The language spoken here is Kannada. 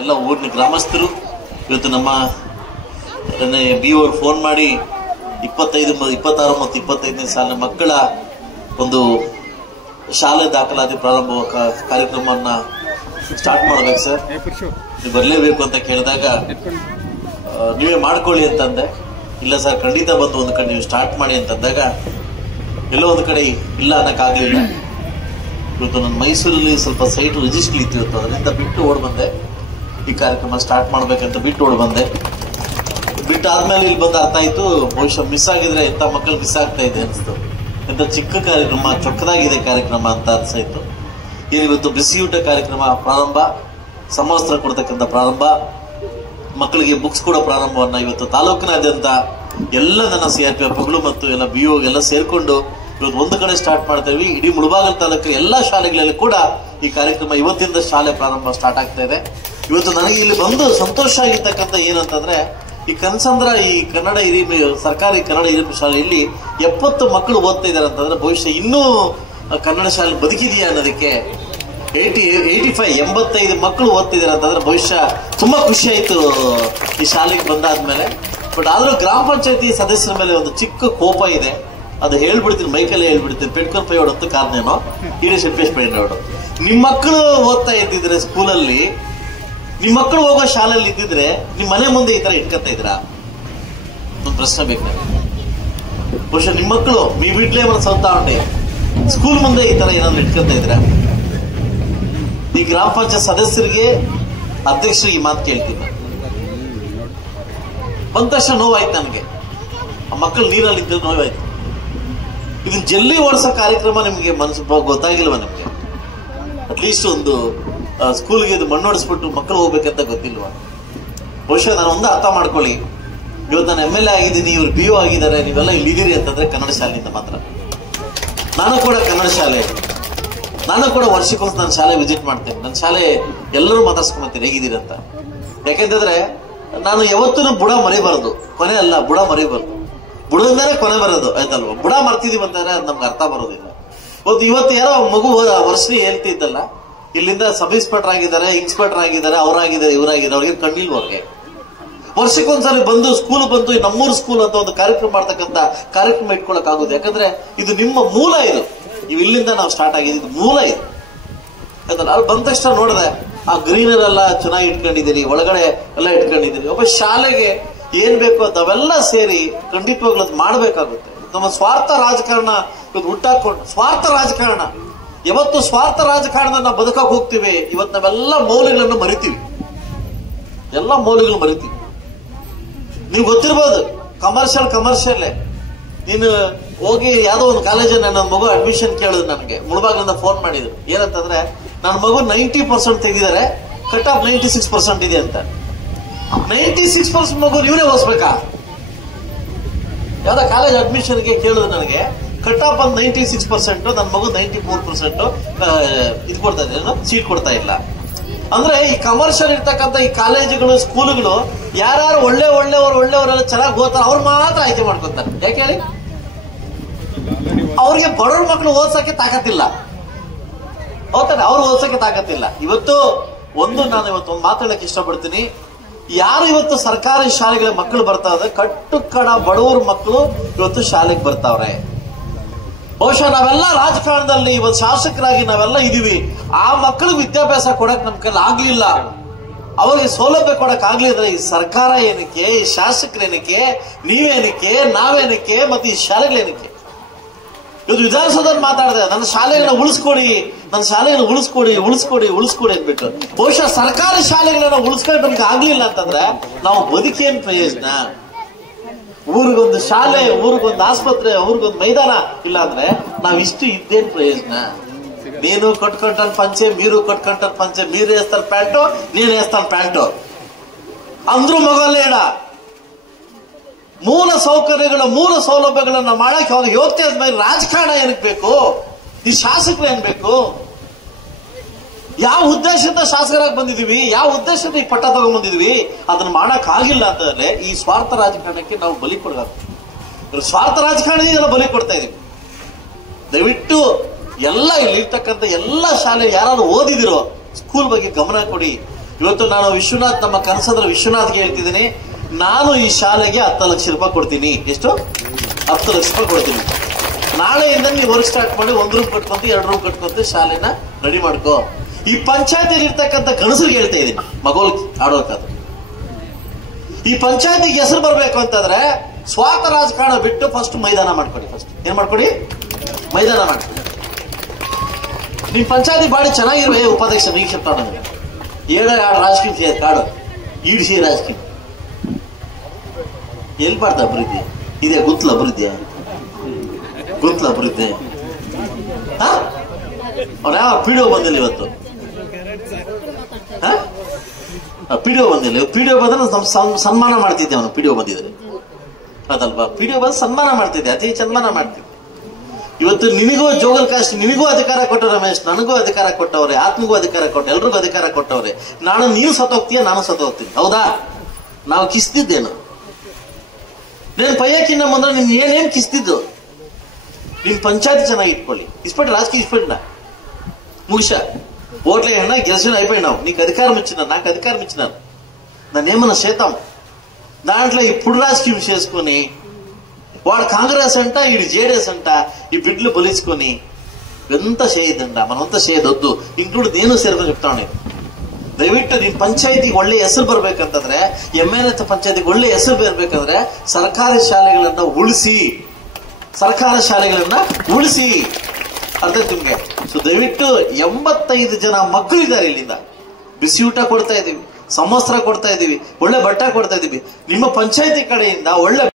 ಎಲ್ಲ ಊರಿನ ಗ್ರಾಮಸ್ಥರು ಇವತ್ತು ನಮ್ಮ BO ಅವರು ಫೋನ್ ಮಾಡಿ 26 ಮತ್ತು 25ನೇ ಸಾಲಿನ ಮಕ್ಕಳ ಒಂದು ಶಾಲೆ ದಾಖಲಾತಿ ಪ್ರಾರಂಭ ಕಾರ್ಯಕ್ರಮವನ್ನ ಸ್ಟಾರ್ಟ್ ಮಾಡ್ಬೇಕು ಸರ್, ನೀವು ಬರಲೇಬೇಕು ಅಂತ ಕೇಳಿದಾಗ ನೀವೇ ಮಾಡ್ಕೊಳ್ಳಿ ಅಂತಂದೆ. ಇಲ್ಲ ಸರ್ ಖಂಡಿತ ಬಂದು ಒಂದು ಕಡೆ ನೀವು ಸ್ಟಾರ್ಟ್ ಮಾಡಿ ಅಂತಂದಾಗ ಎಲ್ಲೋ ಒಂದು ಕಡೆ ಇಲ್ಲ ಅನ್ನಕ್ಕಾಗಲಿಲ್ಲ. ಇವತ್ತು ನನ್ನ ಮೈಸೂರಲ್ಲಿ ಸ್ವಲ್ಪ ಸೈಟ್ ರಿಜಿಸ್ಟ್ರಿ ಇತ್ತು ಇವತ್ತು, ಅದರಿಂದ ಬಿಟ್ಟು ಓಡ್ ಬಂದೆ. ಈ ಕಾರ್ಯಕ್ರಮ ಸ್ಟಾರ್ಟ್ ಮಾಡ್ಬೇಕಂತ ಬಿಟ್ಟು ಓಡ್ ಬಂದೆ. ಬಿಟ್ಟಾದ್ಮೇಲೆ ಇಲ್ಲಿ ಬಂದು ಅರ್ಥ ಆಯ್ತು, ಬಹುಶಃ ಮಿಸ್ ಆಗಿದ್ರೆ ಎಂತ ಮಕ್ಕಳು ಮಿಸ್ ಆಗ್ತಾ ಇದೆ ಅನಿಸ್ತು. ಎಂತ ಚಿಕ್ಕ ಕಾರ್ಯಕ್ರಮ, ಚೊಕ್ಕದಾಗಿದೆ ಕಾರ್ಯಕ್ರಮ ಅಂತ ಅನ್ಸಾಯ್ತು. ಇವತ್ತು ಬಿಸಿಯೂಟ ಕಾರ್ಯಕ್ರಮ ಪ್ರಾರಂಭ, ಸಮವಸ್ತ್ರ ಕೊಡ್ತಕ್ಕಂಥ ಪ್ರಾರಂಭ, ಮಕ್ಕಳಿಗೆ ಬುಕ್ಸ್ ಕೊಡೋ ಪ್ರಾರಂಭವನ್ನ ಇವತ್ತು ತಾಲೂಕಿನಾದ್ಯಂತ ಎಲ್ಲ ನನ್ನ CRPFಗಳು ಮತ್ತು ಎಲ್ಲ BO ಎಲ್ಲ ಸೇರ್ಕೊಂಡು ಇವತ್ತು ಒಂದು ಕಡೆ ಸ್ಟಾರ್ಟ್ ಮಾಡ್ತೇವೆ. ಇಡೀ ಮುಳಬಾಗಿಲು ತಾಲೂಕು ಎಲ್ಲ ಶಾಲೆಗಳಲ್ಲಿ ಕೂಡ ಈ ಕಾರ್ಯಕ್ರಮ ಇವತ್ತಿಂದ ಶಾಲೆ ಪ್ರಾರಂಭ ಸ್ಟಾರ್ಟ್ ಆಗ್ತಾ ಇದೆ. ಇವತ್ತು ನನಗೆ ಇಲ್ಲಿ ಬಂದು ಸಂತೋಷ ಆಗಿರ್ತಕ್ಕಂಥ ಏನಂತಂದ್ರೆ, ಈ ಕನಸಂದ್ರ ಈ ಕನ್ನಡ ಸರ್ಕಾರಿ ಕನ್ನಡ ಹಿರಿಯ ಶಾಲೆಯಲ್ಲಿ 70 ಮಕ್ಕಳು ಓದ್ತಾ ಇದ್ದಾರೆ ಅಂತಂದ್ರೆ ಬಹುಶಃ ಇನ್ನೂ ಕನ್ನಡ ಶಾಲೆ ಬದುಕಿದೆಯಾ ಅನ್ನೋದಕ್ಕೆ 85 ಮಕ್ಕಳು ಓದ್ತಿದ್ದಾರೆ ಅಂತಂದ್ರೆ ಬಹುಶಃ ತುಂಬಾ ಖುಷಿ ಆಯ್ತು ಈ ಶಾಲೆಗೆ ಬಂದಾದ್ಮೇಲೆ. ಬಟ್ ಆದ್ರೂ ಗ್ರಾಮ ಪಂಚಾಯತಿ ಸದಸ್ಯರ ಮೇಲೆ ಒಂದು ಚಿಕ್ಕ ಕೋಪ ಇದೆ, ಅದು ಹೇಳ್ಬಿಡ್ತೀನಿ, ಮೈಕಲ್ಲೇ ಹೇಳ್ಬಿಡ್ತೀನಿ. ಪೆಟ್ಕಲ್ ಪೈ ಹೊಡತ್ತು ಕಾರಣೇನೋ ಹಿರಿಯ ಸಿದ್ದೇಶ್ ಪೈ ಅವರು, ನಿಮ್ಮ ಮಕ್ಕಳು ಓದ್ತಾ ಇದ್ದಿದ್ರೆ ಸ್ಕೂಲಲ್ಲಿ, ನಿಮ್ಮ ಮಕ್ಕಳು ಹೋಗೋ ಶಾಲೆಯಲ್ಲಿ ಇದ್ದಿದ್ರೆ ನಿಮ್ಮ ಮನೆ ಮುಂದೆ ಈ ತರ ಇಟ್ಕೊತಾ ಇದ್ರಾ? ಒಂದು ಪ್ರಶ್ನೆ ಬೇಕು ನನಗೆ. ಬಹುಶಃ ನಿಮ್ಮ ಮಕ್ಕಳು మీ వీటిలో ఏమైనా చదువుతా ఉంటే ಸ್ಕೂಲ್ ಮುಂದೆ ಈ ತರ ಏನಾದ್ರು ಇಟ್ಕೊತಾ ಇದ್ರ? ಈ ಗ್ರಾಮ ಪಂಚಾಯತ್ ಸದಸ್ಯರಿಗೆ ಅಧ್ಯಕ್ಷರು ಈ ಮಾತು ಕೇಳ್ತೀನಿ. ಬಂದ ತಕ್ಷಣ ನೋವಾಯ್ತು ನನಗೆ, ಆ ಮಕ್ಕಳು ನೀರಲ್ಲಿ ಇದ್ದರೆ ನೋವಾಯ್ತು. ಇದನ್ನ ಜಲ್ಲಿ ಓಡಿಸೋ ಕಾರ್ಯಕ್ರಮ ನಿಮ್ಗೆ ಮನಸ್ಸು ಗೊತ್ತಾಗಿಲ್ವ ನಿಮ್ಗೆ? ಅಟ್ಲೀಸ್ಟ್ ಒಂದು ಸ್ಕೂಲ್ಗೆ ಇದು ಮಣ್ಣೋಡಿಸ್ಬಿಟ್ಟು ಮಕ್ಕಳು ಹೋಗ್ಬೇಕಂತ ಗೊತ್ತಿಲ್ವಾ? ಬಹುಶಃ ನಾನು ಒಂದು ಅರ್ಥ ಮಾಡ್ಕೊಳ್ಳಿ, ಇವತ್ತು ನಾನು MLA ಆಗಿದ್ದೀನಿ, ಇವ್ರು BO ಆಗಿದ್ದಾರೆ, ನೀವೆಲ್ಲ ಇಲ್ಲಿದ್ದೀರಿ ಅಂತಂದ್ರೆ ಕನ್ನಡ ಶಾಲೆಯಿಂದ ಮಾತ್ರ. ನಾನು ಕೂಡ ಕನ್ನಡ ಶಾಲೆ, ನಾನು ಕೂಡ ವರ್ಷಕ್ಕೊಂದು ನನ್ನ ಶಾಲೆ ವಿಸಿಟ್ ಮಾಡ್ತೇನೆ. ನನ್ನ ಶಾಲೆ ಎಲ್ಲರೂ ಮಾತಾಡ್ಸ್ಕೊಂಬರ್ತೀನಿ ಹೇಗಿದ್ದೀರಿ ಅಂತ. ಯಾಕೆಂತಂದ್ರೆ ನಾನು ಯಾವತ್ತೂ ಬುಡ ಮರಿಬಾರದು, ಕೊನೆ ಅಲ್ಲ ಬುಡ ಮರಿಬಾರ್ದು, ಬುಡದಿಂದಾನೇ ಕೊನೆ ಬರೋದು, ಆಯ್ತಲ್ವ? ಬುಡ ಮರ್ತಿದೀವಿ ಅಂತಂದ್ರೆ ಅದು ನಮ್ಗೆ ಅರ್ಥ ಬರೋದಿಲ್ಲ. ಇವತ್ತು ಯಾರೋ ಮಗು ವರ್ಷಲಿ ಹೇಳ್ತಿದ್ದಲ್ಲ, ಇಲ್ಲಿಂದ ಸಬ್ ಇನ್ಸ್ಪೆಕ್ಟರ್ ಆಗಿದ್ದಾರೆ, ಇನ್ಸ್ಪೆಕ್ಟರ್ ಆಗಿದ್ದಾರೆ, ಅವರಾಗಿದ್ದಾರೆ, ಇವರಾಗಿದ್ದಾರೆ, ಅವ್ರಿಗೆ ಕಣ್ಣಿಲ್ವ? ಅವ್ರಿಗೆ ವರ್ಷಕ್ಕೊಂದ್ಸರಿ ಬಂದು ಸ್ಕೂಲ್ ಬಂದು ನಮ್ಮೂರು ಸ್ಕೂಲ್ ಅಂತ ಒಂದು ಕಾರ್ಯಕ್ರಮ ಮಾಡ್ತಕ್ಕಂಥ ಕಾರ್ಯಕ್ರಮ ಇಟ್ಕೊಳಕ್ ಆಗೋದು. ಯಾಕಂದ್ರೆ ಇದು ನಿಮ್ಮ ಮೂಲ, ಇದು ಇಲ್ಲಿಂದ ನಾವು ಸ್ಟಾರ್ಟ್ ಆಗಿದ್ದು ಮೂಲ ಇದು. ಯಾಕಂದ್ರೆ ಅಲ್ಲಿ ಬಂದ ತಕ್ಷಣ ನೋಡಿದೆ ಆ ಗ್ರೀನರ್ ಎಲ್ಲ ಚೆನ್ನಾಗಿ ಇಟ್ಕೊಂಡಿದ್ದೀರಿ, ಒಳಗಡೆ ಎಲ್ಲ ಇಟ್ಕೊಂಡಿದ್ದೀರಿ. ಒಬ್ಬ ಶಾಲೆಗೆ ಏನ್ ಬೇಕೋ ಅವೆಲ್ಲ ಸೇರಿ ಖಂಡಿತವಾಗ್ಲೂ ಅದು ಮಾಡ್ಬೇಕಾಗುತ್ತೆ. ನಮ್ಮ ಸ್ವಾರ್ಥ ರಾಜಕಾರಣ ಇವತ್ತು ಹುಟ್ಟಾಕೊಂಡು, ಸ್ವಾರ್ಥ ರಾಜಕಾರಣ ಯಾವತ್ತು ಸ್ವಾರ್ಥ ರಾಜಕಾರಣದ ನಾವು ಬದುಕಕ್ಕೆ ಹೋಗ್ತೀವಿ, ಇವತ್ತು ನಾವೆಲ್ಲ ಮೌಲ್ಯಗಳನ್ನು ಮರಿತೀವಿ, ಎಲ್ಲ ಮೌಲ್ಯಗಳು ಮರಿತೀವಿ. ನೀವು ಗೊತ್ತಿರ್ಬೋದು, ಕಮರ್ಷಿಯಲ್ಲೇ ನೀನು ಹೋಗಿ ಯಾವ್ದೋ ಒಂದು ಕಾಲೇಜಲ್ಲಿ ನನ್ನ ಮಗು ಅಡ್ಮಿಷನ್ ಕೇಳಿದ್ರು, ನನಗೆ ಮುಳಬಾಗಿಲಿಂದ ಫೋನ್ ಮಾಡಿದ್ರು. ಏನಂತಂದ್ರೆ ನನ್ನ ಮಗು 90% ತೆಗೆದಿದ್ದಾರೆ, ಕಟ್ ಆಫ್ 96% ಇದೆ ಅಂತ. 96% ಮಗು ಇವರೇ ಓದಿಸ್ಬೇಕಾ? ಯಾವ್ದೋ ಕಾಲೇಜ್ ಅಡ್ಮಿಷನ್ಗೆ ಕೇಳಿದ್ರು ನನಗೆ, ಕಟ್ ಆಫ್ ಒಂದು 96%, ನನ್ನ ಮಗು 94% ಇದು ಕೊಡ್ತಾ ಇದ್ದಾರೆ, ಸೀಟ್ ಕೊಡ್ತಾ ಇಲ್ಲ. ಅಂದ್ರೆ ಈ ಕಮರ್ಷಿಯಲ್ ಇರ್ತಕ್ಕಂಥ ಈ ಕಾಲೇಜುಗಳು, ಸ್ಕೂಲುಗಳು ಯಾರು ಒಳ್ಳೆಯವರೆಲ್ಲ ಚೆನ್ನಾಗಿ ಓದ್ತಾರೆ ಅವ್ರು ಮಾತ್ರ ಆಯ್ಕೆ ಮಾಡ್ಕೊತಾರೆ. ಯಾಕೆ ಹೇಳಿ? ಅವ್ರಿಗೆ ಬಡವ್ರ ಮಕ್ಕಳು ಓದ್ಸಕ್ಕೆ ತಾಕತ್ತಿಲ್ಲ, ಓದ್ತಾರೆ, ಅವ್ರು ಓದ್ಸಕ್ಕೆ ತಾಕತ್ತಿಲ್ಲ. ಇವತ್ತು ನಾನು ಇವತ್ತು ಮಾತಾಡಕ್ಕೆ ಇಷ್ಟಪಡ್ತೀನಿ. ಯಾರು ಇವತ್ತು ಸರ್ಕಾರಿ ಶಾಲೆಗಳ ಮಕ್ಕಳು ಬರ್ತಾ ಇದ್ದಾರೆ, ಕಟ್ಟು ಕಣ ಬಡವ್ರ ಮಕ್ಕಳು ಇವತ್ತು ಶಾಲೆಗೆ ಬರ್ತಾವ್ರೆ. ಬಹುಶಃ ನಾವೆಲ್ಲ ರಾಜಕಾರಣದಲ್ಲಿ ಇವತ್ತು ಶಾಸಕರಾಗಿ ನಾವೆಲ್ಲ ಇದೀವಿ, ಆ ಮಕ್ಕಳಿಗೆ ವಿದ್ಯಾಭ್ಯಾಸ ಕೊಡಕ್ ನಮ್ ಕೈಲಿ ಆಗ್ಲಿಲ್ಲ, ಅವರಿಗೆ ಸೌಲಭ್ಯ ಕೊಡಕ್ ಆಗ್ಲಿದ್ರೆ ಈ ಸರ್ಕಾರ ಏನಕ್ಕೆ, ಈ ಶಾಸಕರೇನಕ್ಕೆ, ನೀವೇನಕ್ಕೆ, ನಾವೇನಕ್ಕೆ, ಮತ್ತೆ ಈ ಶಾಲೆಗಳೇನಕ್ಕೆ? ಇವತ್ತು ವಿಧಾನಸೌಧದಲ್ಲಿ ಮಾತಾಡಿದೆ, ನನ್ನ ಶಾಲೆಗಳನ್ನ ಉಳಿಸ್ಕೊಡಿ, ನನ್ನ ಶಾಲೆಗಳನ್ನ ಉಳಿಸ್ಕೊಡಿ ಅಂದ್ಬಿಟ್ಟು. ಬಹುಶಃ ಸರ್ಕಾರಿ ಶಾಲೆಗಳನ್ನ ಉಳಿಸ್ಕೊಂಡು ನಮ್ಗೆ ಆಗ್ಲಿಲ್ಲ ಅಂತಂದ್ರೆ ನಾವು ಬದುಕೇನ್ ಪ್ರಯೋಜನ? ಊರಿಗೊಂದು ಶಾಲೆ, ಊರಿಗೊಂದು ಆಸ್ಪತ್ರೆ, ಊರಿಗೊಂದು ಮೈದಾನ ಇಲ್ಲ ಅಂದ್ರೆ ನಾವ್ ಇಷ್ಟು ಇದ್ದೇನ್ ಪ್ರಯೋಜನ? ನೀನು ಕಟ್ಕೊಂಟಾನ ಪಂಚೆ, ಮೀರು ಕಟ್ಕೊಂಟಾನ ಪಂಚೆ, ಮೀರು వేస్తాను ಪ್ಯಾಂಟು, ನೀನು వేస్తాను ಪ್ಯಾಂಟು ಅಂದ್ರೂ ಮಗಲ್ಲೇ ಇಡ. ಮೂಲ ಸೌಕರ್ಯಗಳ, ಮೂಲ ಸೌಲಭ್ಯಗಳನ್ನ ಮಾಡಕ್ಕೆ ಅವ್ರಿಗೆ ಯೋಗ್ಯತೆ ಮೇಲೆ ರಾಜಕಾರಣ ಏನಕ್ಕೆ ಬೇಕು? ಈ ಶಾಸಕರು ಏನ್ ಬೇಕು? ಯಾವ ಉದ್ದೇಶದಿಂದ ಶಾಸಕರಾಗಿ ಬಂದಿದೀವಿ, ಯಾವ ಉದ್ದೇಶದಿಂದ ಈ ಪಟ್ಟ ತಗೊಂಡ್ಬಂದಿದ್ವಿ, ಅದನ್ನ ಮಾಡಕ್ ಆಗಿಲ್ಲ ಅಂತಂದ್ರೆ ಈ ಸ್ವಾರ್ಥ ರಾಜಕಾರಣಕ್ಕೆ ನಾವು ಬಲಿ ಕೊಡಬೇಕು. ಸ್ವಾರ್ಥ ರಾಜಕಾರಣದಿಂದ ಬಲಿ ಕೊಡ್ತಾ ಇದೀವಿ. ದಯವಿಟ್ಟು ಎಲ್ಲ ಇಲ್ಲಿರ್ತಕ್ಕಂಥ ಎಲ್ಲ ಶಾಲೆ ಯಾರು ಓದಿದಿರೋ ಸ್ಕೂಲ್ ಬಗ್ಗೆ ಗಮನ ಕೊಡಿ. ಇವತ್ತು ನಾನು ವಿಶ್ವನಾಥ್, ನಮ್ಮ ಕನಸಂದ್ರ ವಿಶ್ವನಾಥ್ಗೆ ಹೇಳ್ತಿದ್ದೀನಿ, ನಾನು ಈ ಶಾಲೆಗೆ 10 ಲಕ್ಷ ರೂಪಾಯಿ ಕೊಡ್ತೀನಿ. ಎಷ್ಟು? 10 ಲಕ್ಷ ರೂಪಾಯಿ ಕೊಡ್ತೀನಿ. ನಾಳೆಯಿಂದ ನೀವು ವರ್ಕ್ ಸ್ಟಾರ್ಟ್ ಮಾಡಿ 1 ರೂಮ್ ಕಟ್ಕೊಂತ 2 ರೂಮ್ ಕಟ್ಕೊಂತ ಶಾಲೆನ ರೆಡಿ ಮಾಡ್ಕೋ. ಈ ಪಂಚಾಯತಿಯಲ್ಲಿ ಇರ್ತಕ್ಕಂಥ ಗಣಸರಿಗೆ ಹೇಳ್ತಾ ಇದ್ದೀನಿ, ಮಗೋಲ್ ಆಡೋಕಾದ್ರು. ಈ ಪಂಚಾಯತಿಗೆ ಹೆಸರು ಬರಬೇಕು ಅಂತಂದ್ರೆ ಸ್ವಾರ್ಥ ರಾಜಕಾರಣ ಬಿಟ್ಟು ಫಸ್ಟ್ ಮೈದಾನ ಮಾಡ್ಕೊಡಿ. ಫಸ್ಟ್ ಏನ್ ಮಾಡ್ಕೊಡಿ? ಮೈದಾನ ಮಾಡ್ಕೊಡಿ. ನಿಮ್ ಪಂಚಾಯತಿ ಬಾಡಿ ಚೆನ್ನಾಗಿರುವೆ ಉಪಾಧ್ಯಕ್ಷ ನಿರೀಕ್ಷೆ ಎರಡು ರಾಜಕೀಯ ಕಾಡು ಈಡಿಸಿ ರಾಜಕೀಯ ಎಲ್ಲಿ ಮಾಡ್ತಾ ಅಭಿವೃದ್ಧಿ ಇದೆ? ಗುಂತ್ಲ ಅಭಿವೃದ್ಧಿ, ಗುಂತ್ಲ ಅಭಿವೃದ್ಧಿ. ಅವ್ರ ಯಾವ ಪಿಡಿಒ ಬಂದಿಲ್ಲ ಇವತ್ತು, ಪಿಡಿಒ ಬಂದಿಲ್ಲ. ಪಿಡಿಒ ಬಂದ್ರೆ ನಮ್ ಸನ್ಮಾನ ಮಾಡ್ತಿದ್ದೆ. ಅವನು ಪಿಡಿಒ ಬಂದಿದ್ರೆ ಅದಲ್ವಾ? ಪಿಡಿಒ ಬಂದು ಸನ್ಮಾನ ಮಾಡ್ತಿದ್ದೆ, ಅತಿ ಸನ್ಮಾನ ಮಾಡ್ತಿದ್ದೆ. ಇವತ್ತು ನಿನಗೂ ಜೋಗಲ್ ಕಾಸ್ಟ್, ನಿನಗೂ ಅಧಿಕಾರ ಕೊಟ್ಟು ರಮೇಶ್, ನನಗೂ ಅಧಿಕಾರ ಕೊಟ್ಟವ್ರೆ, ಆತ್ಮಗೂ ಅಧಿಕಾರ ಕೊಟ್ಟು, ಎಲ್ರಿಗೂ ಅಧಿಕಾರ ಕೊಟ್ಟವ್ರೆ. ನೀನು ಸತ್ತೋಗ್ತೀಯ, ನಾನು ಸತ್ತೋಗ್ತೀನಿ. ಹೌದಾ? ನಾವು ಕಿಸ್ತಿದ್ದೇನು? ನೀನ್ ಪಯ್ಯಕ್ಕಿನ್ನ ಮುಂದೆ ನಿನ್ ಏನೇನ್ ಕಿಸ್ತಿದ್ದು? ನಿನ್ ಪಂಚಾಯತಿ ಚೆನ್ನಾಗಿ ಇಟ್ಕೊಳ್ಳಿ. ಇಸ್ಪೆಟ್ ರಾಜಕೀಯ ಇಸ್ಪೆಟ್ನ ముగిసా ఓట్లే అన్నా గెలిచిన అయిపోయినావు. నీకు అధికారం ఇచ్చినా, నాకు అధికారం ఇచ్చినాను, దాన్ని ఏమన్నా చేద్దాం. దాంట్లో ఇప్పుడు రాజకీయం చేసుకుని వాడు కాంగ్రెస్ అంట, ఈడు జేడీఎస్ అంట, ఈ బిడ్లు బలిచుకొని ఎంత చేయదంట. మనంతా చేయదొద్దు. ఇంక్లూడ్ నేను ಸೇರ್ಕೊಂಡು చెప్తాను. నేను ದಯವಿಟ್ಟು ನಿನ್ ಪಂಚಾಯತಿಗೆ ಒಳ್ಳೆ ಹೆಸರು ಬರ್ಬೇಕಂತಂದ್ರೆ, MNF ಪಂಚಾಯತಿಗೆ ಒಳ್ಳೆ ಹೆಸರು ಬರ್ಬೇಕಂದ್ರೆ ಸರ್ಕಾರಿ ಶಾಲೆಗಳನ್ನ ಉಳಿಸಿ, ಸರ್ಕಾರ ಶಾಲೆಗಳನ್ನ ಉಳಿಸಿ. ಅರ್ಥ ನಿಮ್ಗೆ? ಸೊ ದಯವಿಟ್ಟು 85 ಜನ ಮಕ್ಕಳಿದ್ದಾರೆ. ಇಲ್ಲಿಂದ ಬಿಸಿ ಊಟ ಕೊಡ್ತಾ ಇದೀವಿ, ಸಮವಸ್ತ್ರ ಕೊಡ್ತಾ ಇದೀವಿ, ಒಳ್ಳೆ ಬಟ್ಟೆ ಕೊಡ್ತಾ ಇದೀವಿ. ನಿಮ್ಮ ಪಂಚಾಯತಿ ಕಡೆಯಿಂದ ಒಳ್ಳೆ